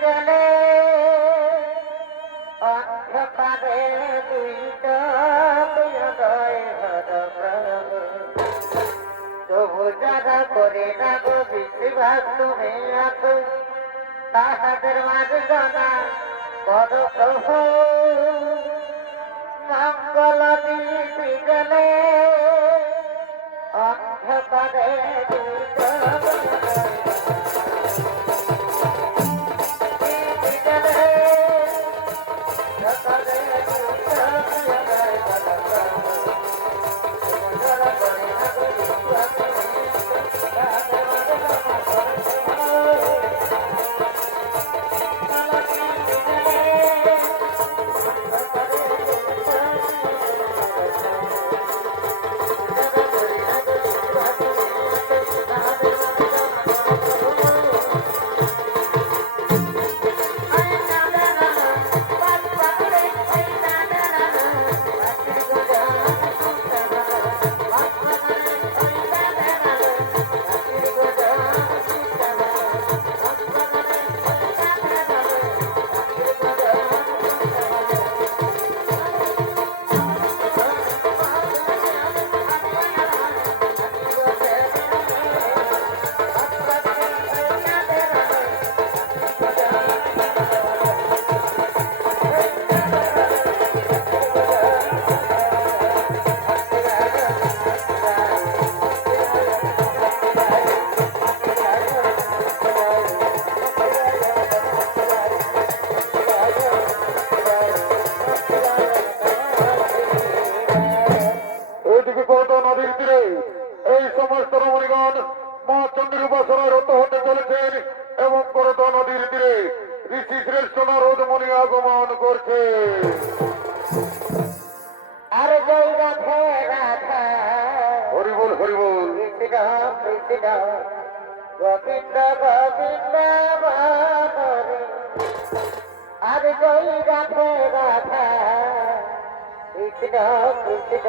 জলে অন্ধকারে দুইত বিনোদয় হর প্রভু তবু যারা করে না গো বেশিরভাগ তুমি আছো, তাহাদের মাঝে জানা পদ প্রভু মঙ্গল দিয়েছি গেলে এই মা চন্দ্রী উপাসনায় রত হতে চলেছেন এবং করত নদীর তীরে। ঋষি শ্রেষ্ঠ নারদ মণি আগমন করছে। আর জয় রাধে রাধা হরিবল হরিবল। কৃষ্ণ কৃষ্ণ গোবিন্দ গোবিন্দ বাবরে আর জয় রাধে রাধা কৃষ্ণ কৃষ্ণ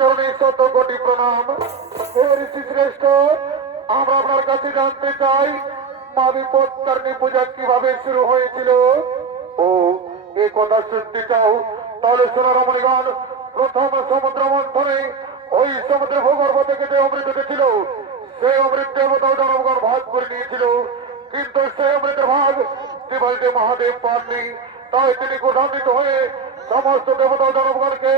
চরণে শত কোটি প্রণাম। হে ঋষি শ্রেষ্ঠ। আমরা আপনার কাছে জানতে চাই মা বিপত্তারিণী পূজা কীভাবে শুরু হয়েছিল? ও এই কথা শুনতে চাও? তাহলে সোনা রমণীগণ প্রথম সমুদ্র মন্থনে ওই সমুদ্র ভূগর্ভ থেকে যে অমৃত উঠেছিল সেই অমৃত দেবতা জনগণ ভাগ করে নিয়েছিল। কিন্তু সেই অমৃতের ভাগ দেবালতে মহাদেব পাননি। তাই তিনি ক্রোধান্বিত হয়ে সমস্ত দেবতা জনগণকে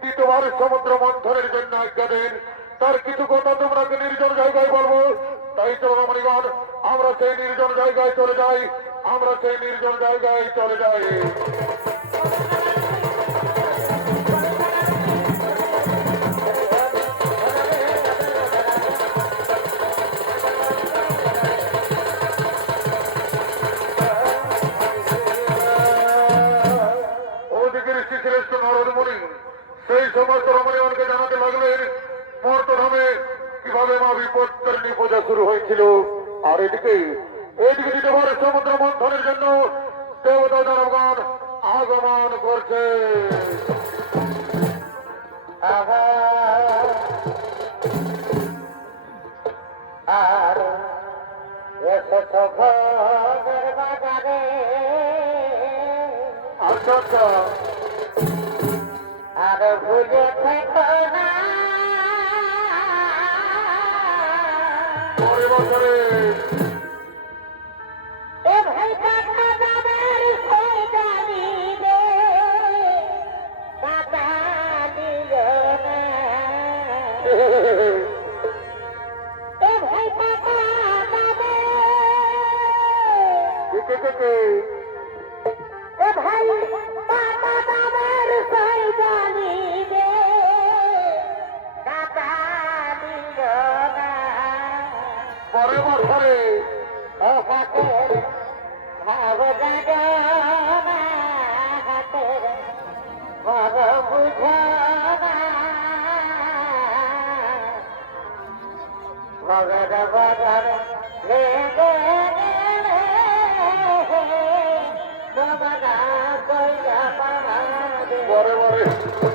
দ্বিতীয়বার সমুদ্র মন্থনের জন্য আজ্ঞা দেন। তার কিছু কথা তোমরাকে নির্জন জায়গায় বলব। তাই তো, রমণীগণ, আমরা সেই নির্জন জায়গায় চলে যাই। আমরা সেই নির্জন জায়গায় চলে যাই। মর্তধামে কীভাবে মা বিপত্তারিণী পূজা শুরু হয়েছিল? আর এদিকে এদিকে দ্বিতীয়বার সমুদ্র মন্থনের জন্য দেবতা জনগণ আগমন করছে। আর আচ্ছা আচ্ছা আর বুঝে থেকো না। Oi! Yeah.